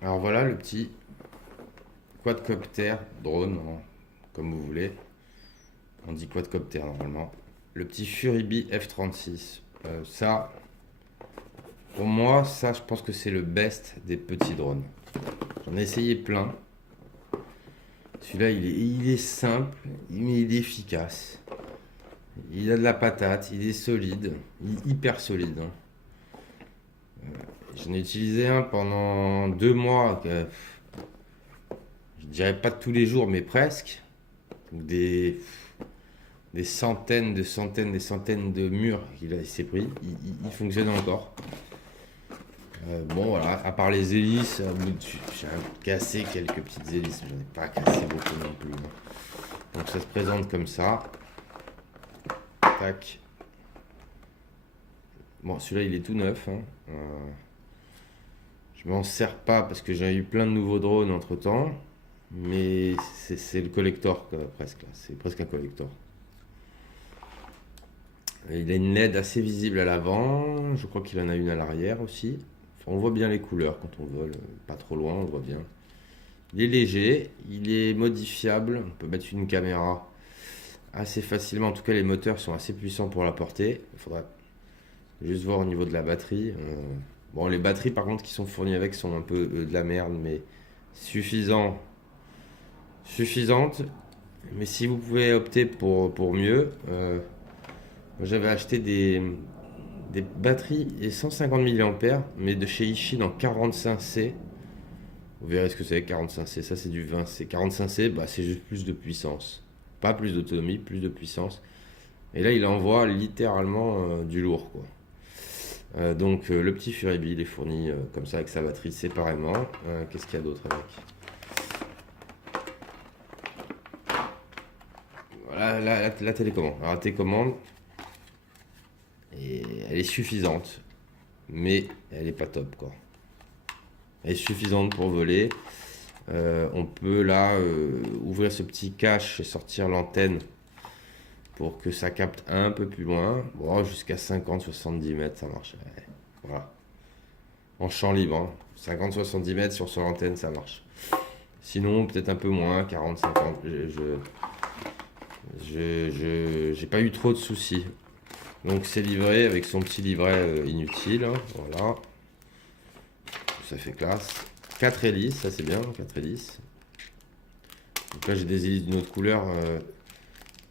Alors voilà le petit quadcopter drone, hein, comme vous voulez. On dit quadcopter normalement. Le petit Furibi F36. Ça, pour moi, ça, je pense que c'est le best des petits drones. J'en ai essayé plein. Celui-là, il est simple, mais il est efficace. Il a de la patate, il est solide, il est hyper solide, hein. J'en ai utilisé un pendant 2 mois, je dirais pas tous les jours, mais presque. Donc des centaines, des centaines de murs il s'est pris. Il fonctionne encore. Bon, voilà, à part les hélices, j'ai cassé quelques petites hélices. J'en ai pas cassé beaucoup non plus, hein. Donc ça se présente comme ça. Tac. Bon, celui-là, il est tout neuf, hein. Je m'en sers pas parce que j'ai eu plein de nouveaux drones entre temps. Mais c'est le collector, quoi, presque. C'est presque un collector. Il a une LED assez visible à l'avant. Je crois qu'il en a une à l'arrière aussi. Enfin, on voit bien les couleurs quand on vole. Pas trop loin, on le voit bien. Il est léger. Il est modifiable. On peut mettre une caméra assez facilement. En tout cas, les moteurs sont assez puissants pour la porter. Il faudra juste voir au niveau de la batterie. Bon, les batteries, par contre, qui sont fournies avec sont un peu de la merde, mais suffisantes. Mais si vous pouvez opter pour mieux, j'avais acheté des batteries et 150 mAh, mais de chez Ishin en 45C. Vous verrez ce que c'est 45C, ça c'est du 20C. 45C, bah, c'est juste plus de puissance. Pas plus d'autonomie, plus de puissance. Et là, il envoie littéralement du lourd, quoi. Donc le petit Furibi, il est fourni comme ça avec sa batterie séparément. Qu'est-ce qu'il y a d'autre avec? Voilà la télécommande. Alors, la télécommande, elle est suffisante, mais elle est pas top, quoi. Elle est suffisante pour voler. On peut là ouvrir ce petit cache et sortir l'antenne pour que ça capte un peu plus loin. Bon, jusqu'à 50-70 mètres, ça marche. Ouais, voilà. En champ libre, hein. 50-70 mètres sur l'antenne, ça marche. Sinon, peut-être un peu moins, 40-50. J'ai pas eu trop de soucis. Donc c'est livré avec son petit livret inutile, hein. Voilà. Ça fait classe. 4 hélices, ça c'est bien, 4 hélices. Donc là j'ai des hélices d'une autre couleur.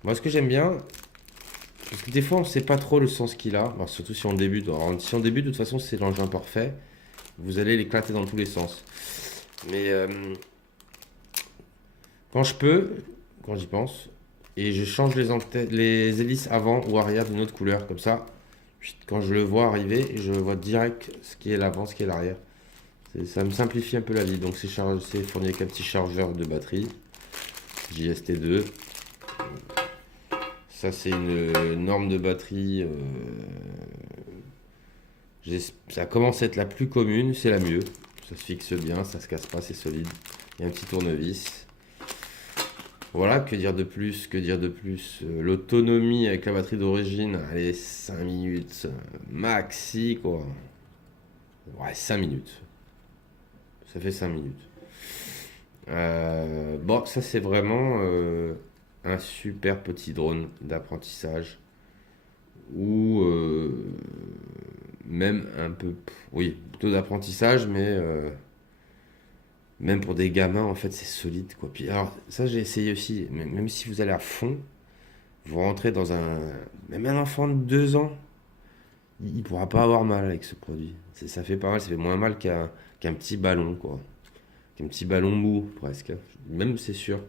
Moi ce que j'aime bien, parce que des fois on sait pas trop le sens qu'il a, alors, surtout si on débute. Alors, si on débute, de toute façon c'est l'engin parfait. Vous allez l'éclater dans tous les sens. Mais quand je peux, quand j'y pense, et je change les hélices avant ou arrière d'une autre couleur, comme ça, quand je le vois arriver, je vois direct ce qui est l'avant, ce qui est l'arrière. Ça me simplifie un peu la vie. Donc c'est fourni avec un petit chargeur de batterie JST2. Ça c'est une norme de batterie. Ça commence à être la plus commune, c'est la mieux. Ça se fixe bien, ça se casse pas, c'est solide. Il y a un petit tournevis. Voilà, que dire de plus, que dire de plus. L'autonomie avec la batterie d'origine, allez, 5 minutes maxi, quoi. Ouais, 5 minutes. Ça fait 5 minutes. Bon, ça c'est vraiment un super petit drone d'apprentissage. Ou même un peu, oui, plutôt d'apprentissage, mais même pour des gamins, en fait, c'est solide, quoi. Puis, alors, ça, j'ai essayé aussi, même si vous allez à fond, vous rentrez dans un. Même un enfant de 2 ans, il pourra pas avoir mal avec ce produit. Ça fait pas mal, ça fait moins mal qu'un petit ballon, quoi. Qu'un petit ballon mou, presque. Même, c'est sûr.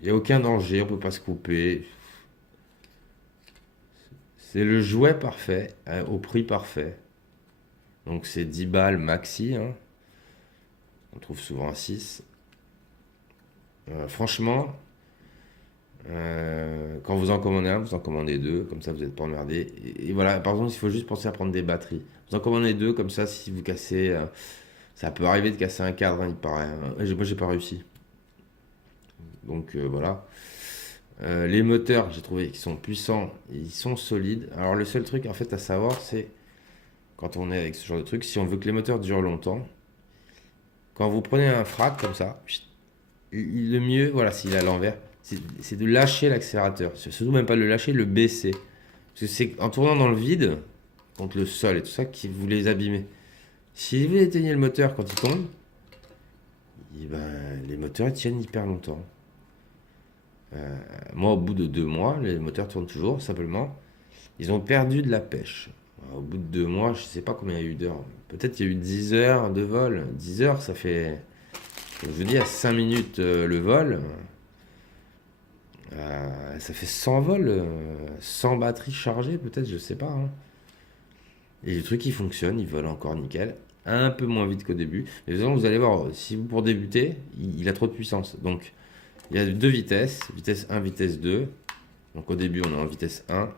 Il n'y a aucun danger, on peut pas se couper. C'est le jouet parfait, au prix parfait. Donc, c'est 10 balles maxi, hein. On trouve souvent à 6. Franchement, quand vous en commandez un, vous en commandez deux, comme ça vous n'êtes pas emmerdé. Et voilà, par exemple, il faut juste penser à prendre des batteries. Vous en commandez deux, comme ça, si vous cassez, ça peut arriver de casser un cadre, hein, il paraît, hein. Moi, j'ai pas réussi. Donc voilà. Les moteurs, j'ai trouvé qu'ils sont puissants, ils sont solides. Alors le seul truc en fait à savoir, c'est quand on est avec ce genre de truc, si on veut que les moteurs durent longtemps, quand vous prenez un frac comme ça, le mieux, voilà, s'il est à l'envers, c'est de lâcher l'accélérateur. Surtout même pas le lâcher, le baisser. Parce que c'est en tournant dans le vide, contre le sol et tout ça, que vous les abîmez. Si vous éteignez le moteur quand il tombe, ben, les moteurs ils tiennent hyper longtemps. Moi, au bout de 2 mois, les moteurs tournent toujours, simplement. Ils ont perdu de la pêche. Au bout de 2 mois, je sais pas combien il y a eu d'heures. Peut-être il y a eu 10 heures de vol. 10 heures, ça fait, je vous dis, à 5 minutes le vol. Ça fait 100 vols, 100 batteries chargées, peut-être, je sais pas, hein. Et le truc, il fonctionne, il vole encore nickel. Un peu moins vite qu'au début. Mais de toute façon, vous allez voir, si vous pour débuter, il a trop de puissance. Donc, il y a 2 vitesses, vitesse 1, vitesse 2. Donc au début, on est en vitesse 1.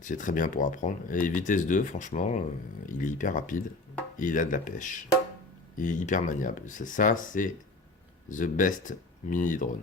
C'est très bien pour apprendre. Et vitesse 2, franchement, il est hyper rapide. Et il a de la pêche. Il est hyper maniable. Ça c'est the best mini drone.